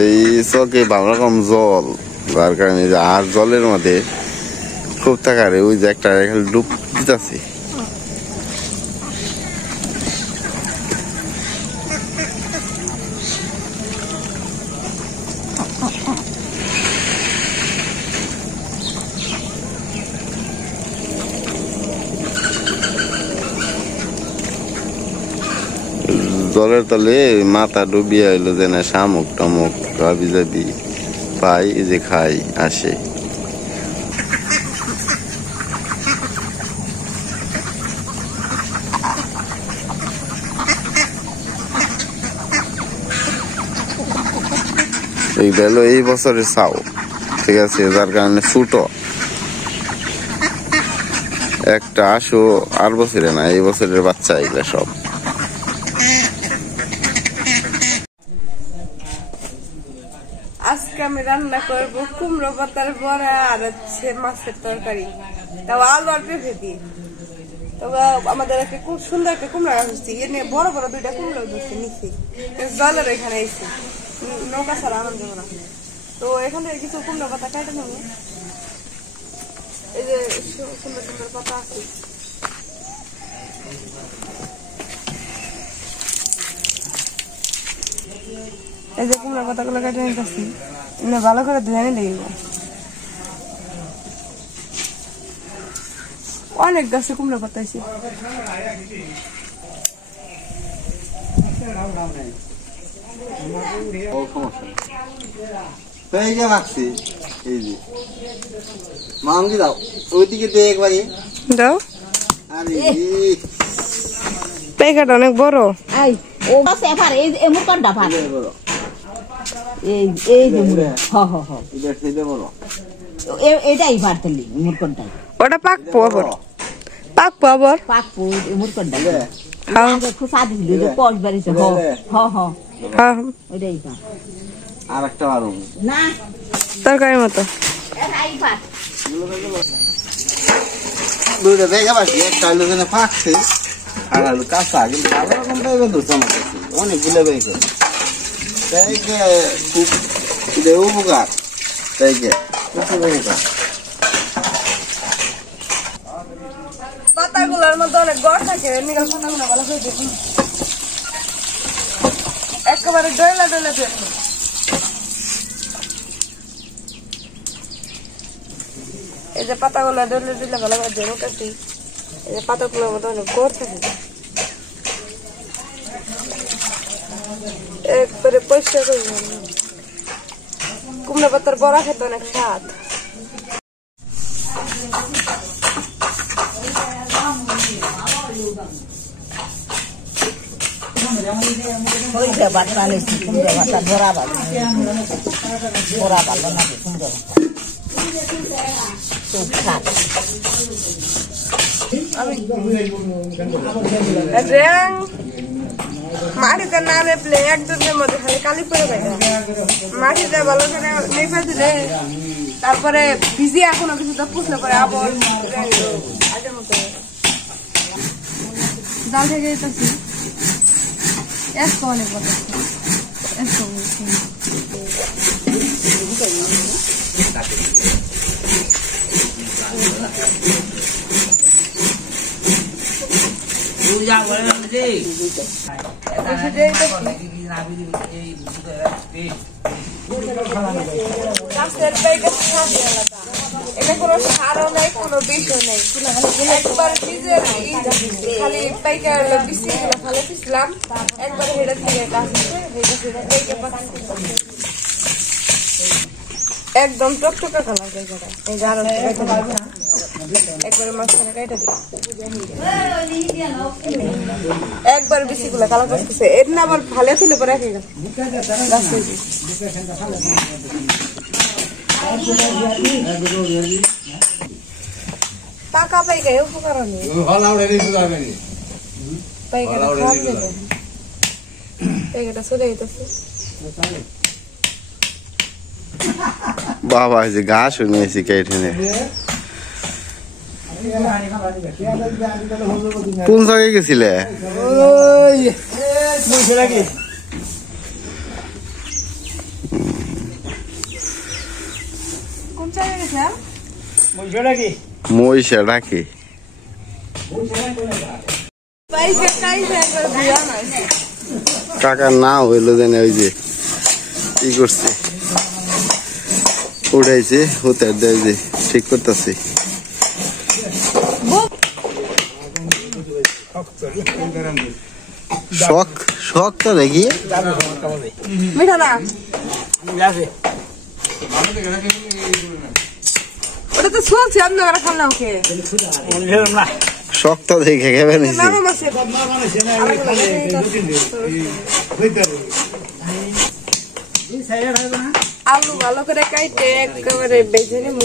এই চকে ভালো রকম জল, যার কারণে আর জলের মধ্যে খুব থাকারে ওই যে একটা ডুব দিতেছি। জলের তলে মাথা ডুবিয়ে এলো যে না শামুক টামুক গাবি জাবি পাই, এই যে খাই আসে। এইটা হলো এই বছরের চাও, ঠিক আছে, যার কারণে ছোটো একটা আসো আর বছরে না, এই বছরের বাচ্চা এগুলা সব। আজকে আমি রান্না করবো কুমড়ো পাতার বড়া আর হচ্ছে মাছের তরকারি, তাও আলু আর পেঁপে দিয়ে। তবে আমাদের একটা খুব সুন্দর একটা কুমড়া গাছ হচ্ছে, এ নিয়ে বড় বড় দুইটা কুমড়ো ধরছে নিচে জলের এখানে এসে নৌকা ছাড়া আনন্দ করা। তো এখানে কিছু কুমড়ো পাতা কাটে নেবো, এই যে সুন্দর সুন্দর পাতা আছে। এই যে কুমড়া পাতাগুলো কেটে নিতেছি, ভালো করে ধুয়ে নিলে অনেক গাছে কুমড়া পাতা আছে। পেঁকাটা অনেক বড়। ওটা পাকবো আবার, পাকবো আবার পাকবো মুরকন্ডা খুব স্বাদ দিল কষ বাড়িছে। আর একটা না তরকারির মতো দুইটা দেখা পাচ্ছি, একটা হলো যেন পাকছে আর হলো কাঁচা, কিন্তু ভালো রকম পাইবে ধরছে আমার কাছে অনেকগুলো পাইবে। তাই খুব উপকার, তাই উপকার। পাতাগুলোর মধ্যে অনেক গড় থাকে, নিগাল পাতাগুলো ভালো করে দেখুন একেবারে ডয়লা ডয়লা দেখুন। এই যে পাতাগুলো ডলে ডলে ভালো করে দেখো কাছে, এই যে পাতাগুলোর মধ্যে অনেক গড় থাকে, একবারে পরিষ্কার করে কুমড়া পাতার বড়া খেতে অনেক স্বাদ। মাটিতে না লেপলে এক দুধের মধ্যে খালি কালি পড়ে যায়, মাটিতে ভালো করে লেপে দিলে তারপরে ভিজিয়ে এখনো কিছুটা পুষলে পরে আবার আগের মতো জাল থেকে যেতেছি। অনেক কথা এটা কোনো সারও নেই, কোনো বিষও নেই, একবার নিজের খালি পাইকার বিসি ভালো পিছলাম একবার হেডের থেকে গাছ একদম টকটকা কালার জায়গাটা। এই যে আরো একবারে মাঝখানে কাইটা দিই, একবার বেশি গুলা কালার করতেছে। এর না আবার ভালো ছিল পরে রেখে গেছে পাকা পাইকাই উপকার নেই, পাইকাটা খারাপ যাবে, পাইকাটা চলে যেতেছে। বাবা যে ঘাস নিয়েছি কেটে নে, কোন জায়গায় গেছিলে? কোন জায়গায় গেছে মহিষা ডাকে কাকার না হইলো জানে ওই যে কি করছে উঠাইছে হুতার দেয় যে ঠিক করতেছে শখ শখ তো দেখি মিঠা না ওটা তো শুনছি আপনারা খান ওকে শখ তো দেখে খেবে নিছি আলু ভালো করে কাইটে একেবারে বেজে নিবো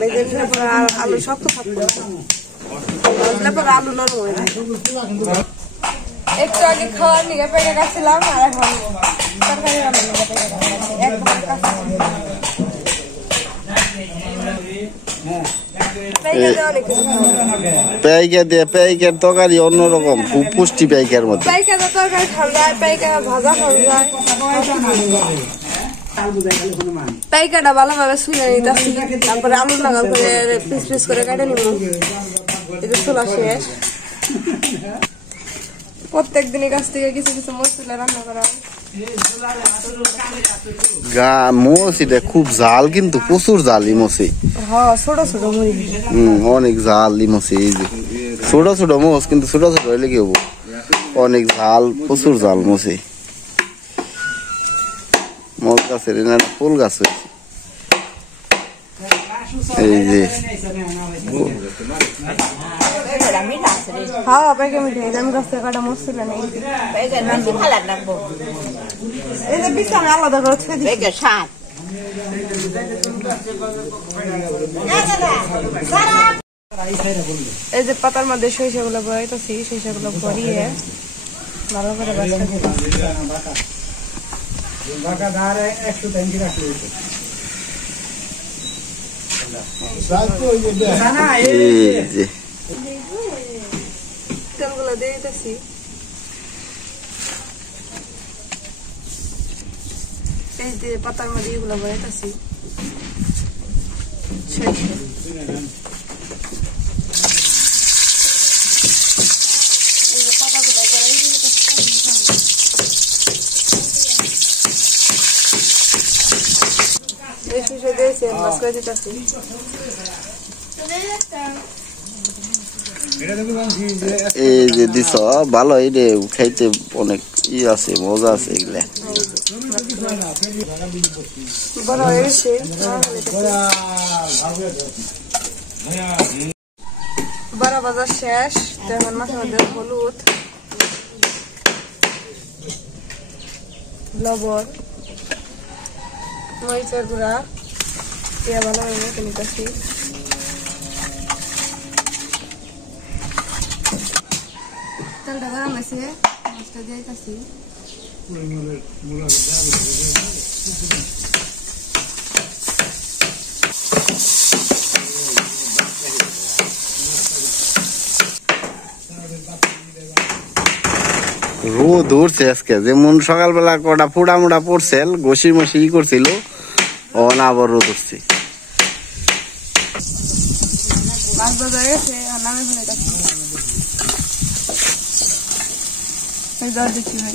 বেজে নিলে পরে আলু শক্ত থাকবে পরে আলু নরম হয়ে যাবে একটু আগে খাওয়ার নিয়ে পেকে গেছিলাম আর এখন তরকারি রান্না নিয়ে পেকে গেছি একদম কাছে পেঁয়াজের তরকারি অন্যরকম খুব পুষ্টি পেঁয়াজের মধ্যে পেঁয়াজের তরকারি খাওয়া যায় পেঁয়াজ ভাজা খাওয়া যায় পেঁয়াজটা ভালোভাবে শুনে নিতেছি তারপরে আলু লাগাল করে পিস পিস করে কেটে নিব এটা চুলা শেষ প্রত্যেক দিনের কাছ থেকে কিছু কিছু মশলা রান্না করা মোষ এটা খুব জাল কিন্তু প্রচুর জাল ইমসে ছোট ছোট অনেক জাল ইমসে এই যে ছোট ছোট মোষ কিন্তু ছোট ছোট হইলে কি হবো অনেক জাল প্রচুর জাল মোষে মোষ গাছের ফুল গাছ হয়েছে এই যে পেকে মিঠে আমি গাছ থেকে কাটা মশলা নেই এই যে বিছানা আলাদা করে এই যে পাতার মধ্যে সরিষাগুলো বয়াইতেছি সরিষাগুলো ভরিয়ে ভালো করে তেলগুলো দিয়ে দিতেছি এই যে পাতার মধ্যে এগুলো বয়াইতেছি এই যে দিছ ভালো এই রে খাইতে অনেক ই আছে মজা আছে এগুলা বড় বাজার শেষ তখন মাথার মধ্যে হলুদ লবণ মরিচের গুঁড়া দিয়ে ভালোভাবে মেখে নিতেছি তেলটা গরম হয়েছে মাছটা দিয়ে দিতেছি রোদ উঠছে আজকে যেমন সকালবেলা কটা ফুটা মুটা পড়ছিল ঘষি মশি ই করছিল না আবার রোদ উঠছে মাছ ভাজা গেছে নামে ফেলে দেখছি ভাই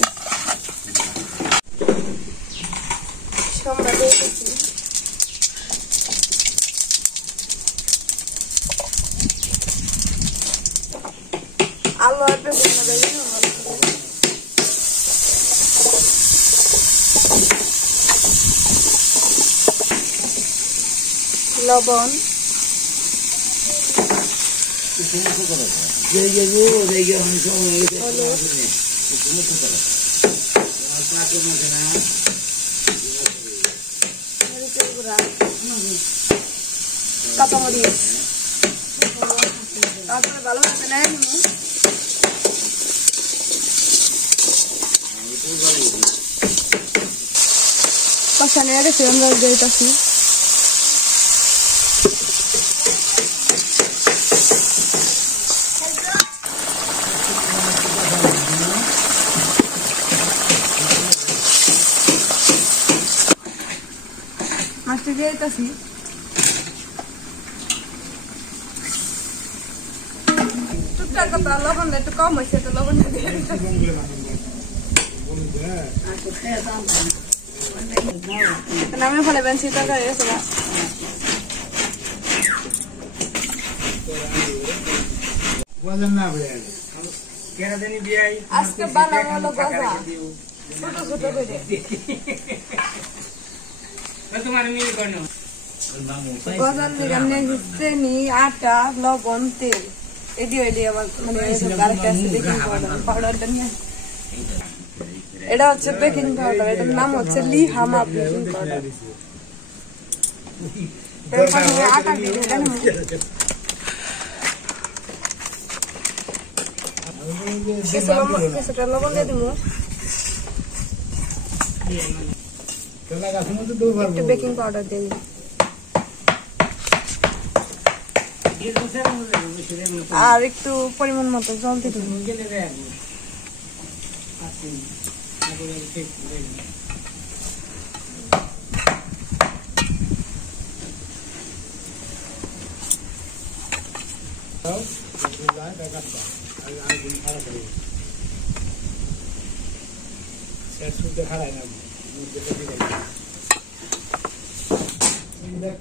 সোমবার দেখেছি আলু আর বেগুন লবণ কাঁচামরিচ তারপরে ভালোভাবে নেয় কষা নিয়ে গেছে আমরা দিতেছি মাছটা দিয়ে দিতেছি কথা লবণ একটু কম হয়েছে তো লবণ নামে ফলে বেঞ্চি তরকারি আজকে বানাবো হলো গজা ছোট ছোট করে গজার নিয়ে চিনি আটা লবণ তেল এটি আমার মানে আরেকটা আছে বেকিং পাউডারটা নিয়ে এটা হচ্ছে বেকিং পাউডার এটার নাম হচ্ছে লিহামা বেকিং পাউডার আটা দিয়ে কিছুটা লবণ দিয়ে দিব একটু বেকিং পাউডার দিয়ে দিব আর একটু পরিমাণ মতো জল দিয়ে দিব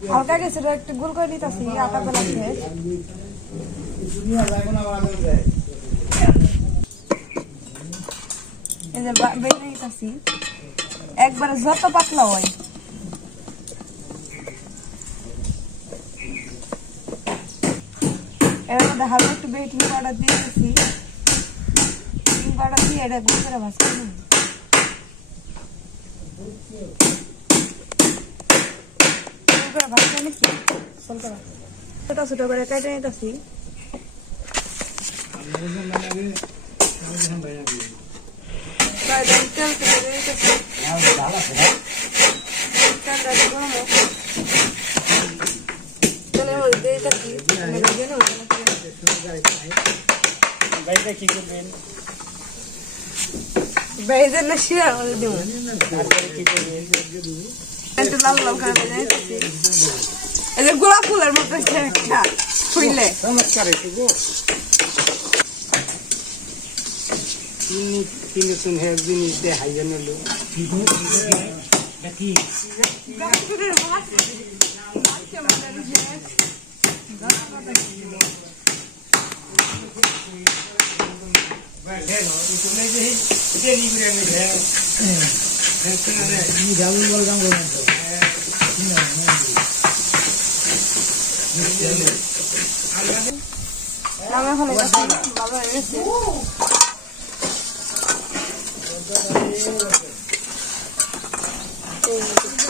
হালকা গেছে একটু গোল করে দিতেছি আটা বেলা দিয়ে বেলে দিতেছি একবারে যত পাতলা হয় এর মধ্যে হালকা একটু বেকিং পাউডার দিয়ে দিচ্ছি বেকিং পাউডার দিয়ে এটা গোল করে ভাজতে ছোট ছোট করে কেটে নিতেছি বেজে না শিরা দিব একটু লাল লাল করে ভেজে নিতেছি এই যে গোলাপ ফুলের মতো একটা ফুলে নতুন জিনিস দেখাই জানলো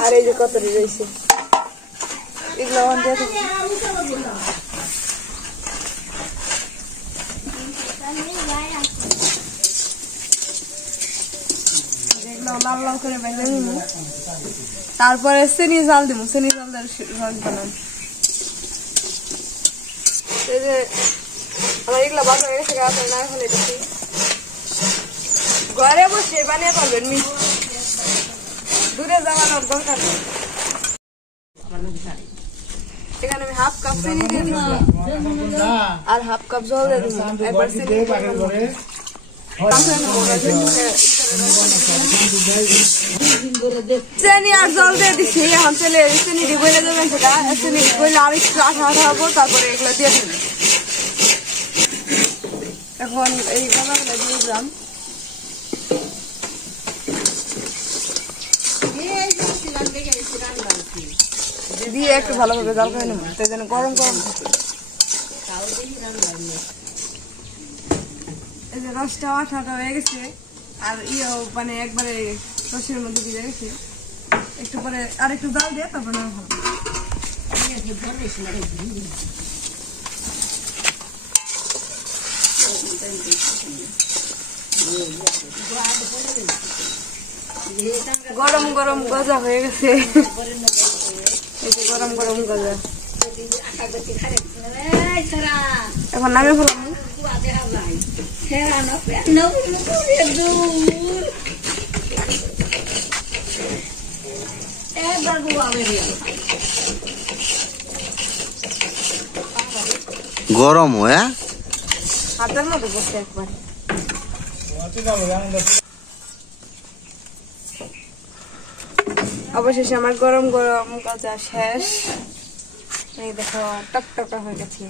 আর এই যে কতটি রয়েছে এগুলো লাল লাল করে ভেজে নিব তারপরে চিনি জাল দিব চিনি জাল রস বানান এই যে আমার এগুলো বাসা গেছে আপনার না এখন এটা ঘরে বসে বানিয়ে পারবেন দূরে যাওয়ার দরকার নেই এখানে আমি হাফ কাপ চিনি দিয়ে দিচ্ছি আর হাফ কাপ জল দিয়ে দিচ্ছি একবার চিনি আর জল দিয়ে দিচ্ছি এখন চলে চিনি দিয়ে বলে দেবেন সেটা চিনি বললে আর একটু আঠা আঠা হবো তারপরে এগুলো দিয়ে দিন এখন এই গলাগুলো দিয়ে দিলাম দিয়ে একটু ভালোভাবে জাল করে নেব তাই যেন গরম গরম এই যে রসটা আঠা আঠা হয়ে গেছে আর মানে একবারে রসের মধ্যে দিয়ে গেছে একটু পরে আর একটু জাল দিয়ে তারপর না ভালো গরম গরম গজা হয়ে গেছে গরম গরম গজা এখন নামে ফেলাম গরম হয় হাতের মতো করছে একবার। অবশেষে আমার গরম গরম গজা শেষ। এই দেখো টকটকা হয়ে গেছে।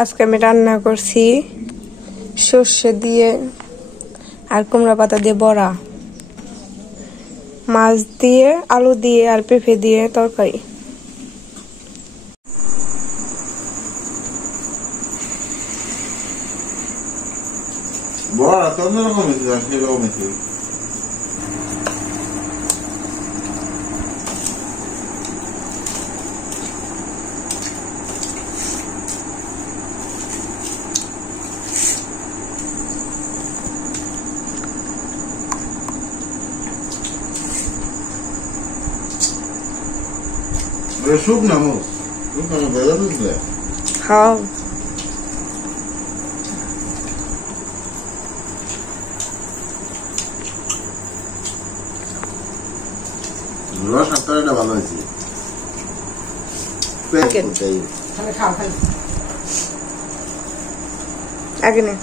আজকে আমি রান্না করছি সর্ষে দিয়ে আর কুমড়া পাতা দিয়ে বড়া, মাছ দিয়ে, আলু দিয়ে আর পেঁপে দিয়ে তরকারি। বড়া তো অন্যরকম সেরকম শুকনা মুখ, শুকনা বেলা বুঝলে। হ্যাঁ রস আপনারটা ভালো হয়েছে। আগে নে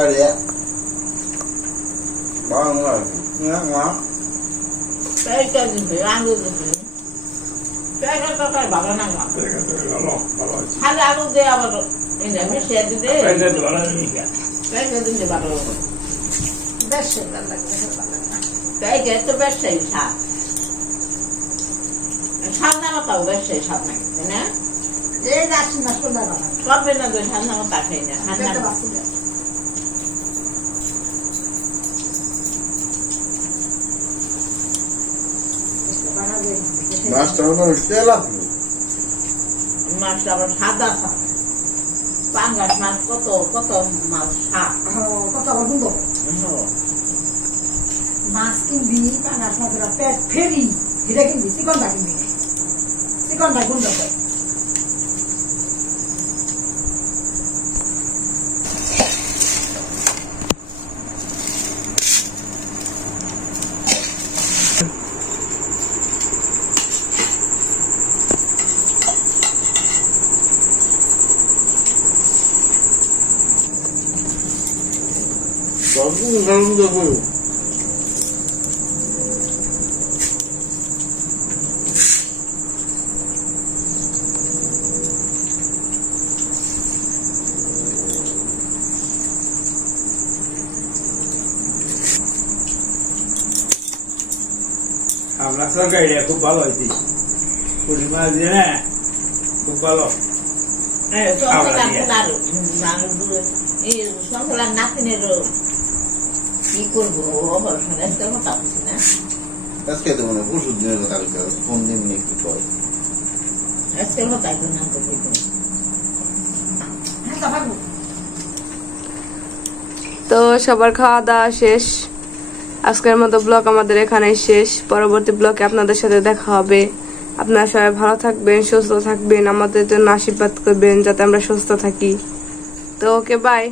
Kaya bang lah, ngak. Saya kan bilang dulu. Saya kan pakai bawa nama. Ada aku dia apa? Ini mesti ada deh. Saya tu bawa ni kan. Saya kan tu bawa. Best lah Saya kan tu best saya. Saya nama tahu best saya ni, na? Dia dah semua sudah bawa. Kau benar tu saya nama tak kena. Saya bawa. Master no stela. Master সাদা সাদা পাঙ্গাস মাছ কত কত মাছ শাক কত বন্ধ মাছ কিনবি পাঙ্গাস মাছের পেট ফেরি এটা কিনবি চিকনটা কিনবি চিকনটা গুন্ড করে Bagus kalau dah boleh. আমরা তরকারিটা খুব ভালো হয়েছে, পুরি মাছ দিয়ে না খুব ভালো। সংকলার নাতিনের কি করবো আজকের মতো বুঝি না। আজকে তো মানে ওষুধ দিনের কালকে কোন দিন নিয়ে কি করে আজকের মতো একদম নাম করবি। তো সবার খাওয়া দাওয়া শেষ। আজকের মতো ব্লগ আমাদের এখানেই শেষ। পরবর্তী ব্লগে আপনাদের সাথে দেখা হবে। আপনারা সবাই ভালো থাকবেন, সুস্থ থাকবেন, আমাদের জন্য আশীর্বাদ করবেন যাতে আমরা সুস্থ থাকি। তো ওকে, বাই।